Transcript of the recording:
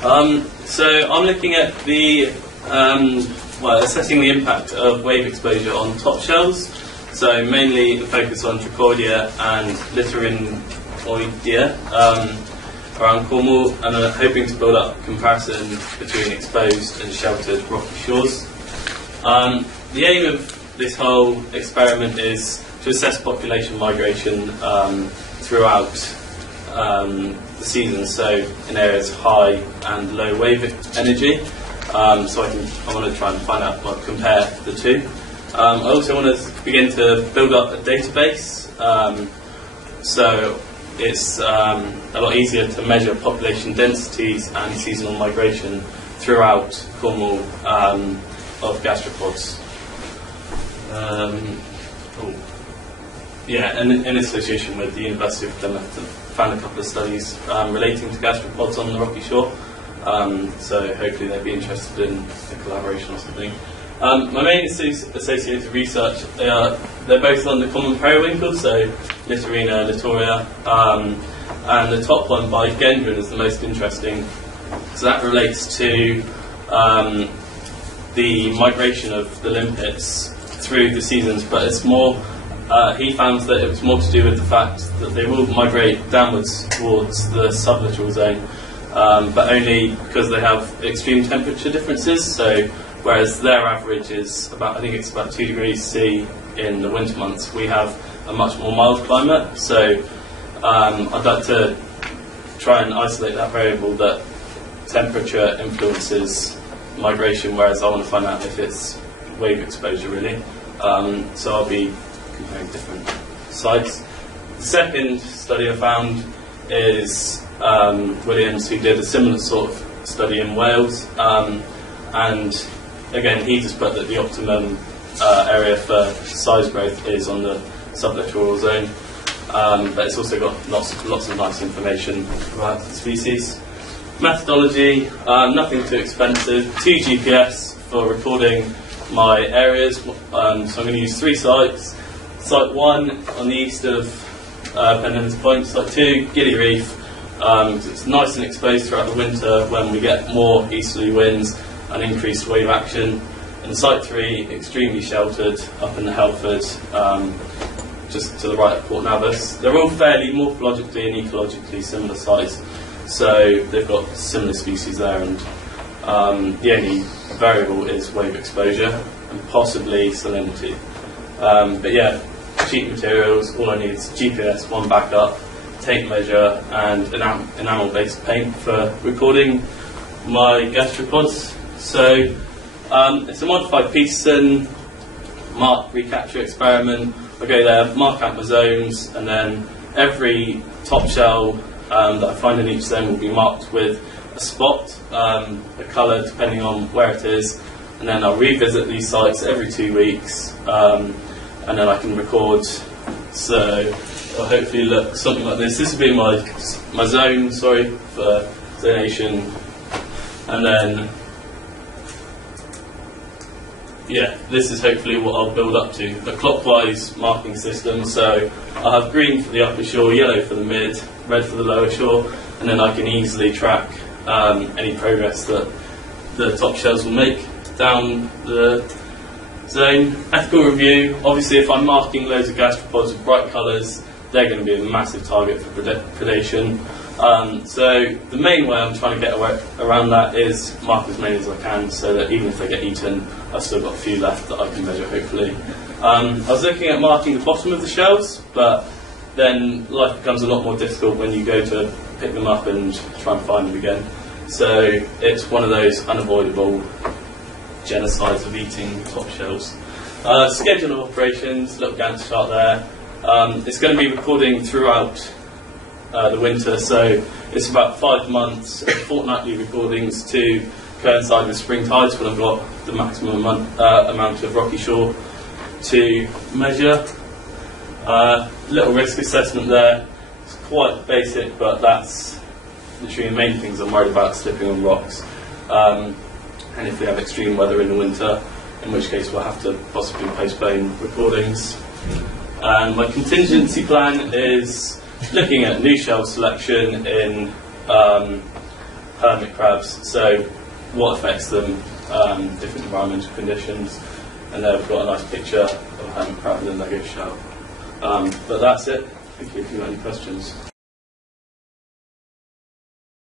So I'm looking at the assessing the impact of wave exposure on top shells. So mainly a focus on Trichoidea and Littorinoidea around Cornwall, and I'm hoping to build up a comparison between exposed and sheltered rocky shores. The aim of this whole experiment is to assess population migration throughout the season, so in areas high and low wave energy. So I want to try and find out, compare the two. I also want to begin to build up a database, so it's a lot easier to measure population densities and seasonal migration throughout Cornwall of gastropods. And in association with the University of Plymouth, found a couple of studies relating to gastropods on the rocky shore. So hopefully they'd be interested in a collaboration or something. My main associated research, they're both on the common periwinkle, so Littorina, Littoria, and the top one by Gendron is the most interesting. So that relates to the migration of the limpets through the seasons, but it's more, he found that it was more to do with the fact that they will migrate downwards towards the sublittoral zone, but only because they have extreme temperature differences. So whereas their average is about 2 degrees C in the winter months, we have a much more mild climate. So I'd like to try and isolate that variable that temperature influences migration, whereas I want to find out if it's wave exposure really. So I'll be comparing different sites. The second study I found is Williams, who did a similar sort of study in Wales, and again he just put that the optimum area for size growth is on the sublittoral zone, but it's also got lots of nice information about the species. Methodology, nothing too expensive. 2 GPS for recording my areas. So I'm going to use 3 sites. Site 1 on the east of Pendennis Point. Site 2, Giddy Reef. It's nice and exposed throughout the winter when we get more easterly winds and increased wave action. And Site 3, extremely sheltered up in the Helford, just to the right of Port Navis. They're all fairly morphologically and ecologically similar sites, so they've got similar species there, and the only variable is wave exposure and possibly salinity. But yeah, cheap materials, all I need is GPS, 1 backup, tape measure and enamel-based paint for recording my gastropods. So it's a modified Peterson mark recapture experiment. I go there, mark out my zones, and then every top shell that I find in each zone will be marked with a spot, a colour depending on where it is, and then I'll revisit these sites every 2 weeks, and then I can record. So it'll hopefully look something like this. This will be my zone, for zonation, and then this is hopefully what I'll build up to, a clockwise marking system. So I'll have green for the upper shore, yellow for the mid, red for the lower shore, and then I can easily track any progress that the top shells will make down the zone. Ethical review, obviously if I'm marking loads of gastropods with bright colours, they're going to be a massive target for predation. So the main way I'm trying to get around that is mark as many as I can, so that even if they get eaten, I've still got a few left that I can measure, hopefully. I was looking at marking the bottom of the shells, but then life becomes a lot more difficult when you go to pick them up and try and find them again. So it's one of those unavoidable genocides of eating top shells. Schedule of operations, little Gantt chart there. It's going to be recording throughout the winter, so it's about 5 months of fortnightly recordings to coincide with spring tides, when I've got the maximum amount of rocky shore to measure. Little risk assessment there. It's quite basic, but that's literally the main things I'm worried about: slipping on rocks, and if we have extreme weather in the winter, in which case we'll have to possibly postpone recordings. And my contingency plan is looking at new shell selection in hermit crabs. So what affects them, different environmental conditions, and there we've got a nice picture of a hermit crab with a Lego shell. But that's it. Thank you if you've got any questions.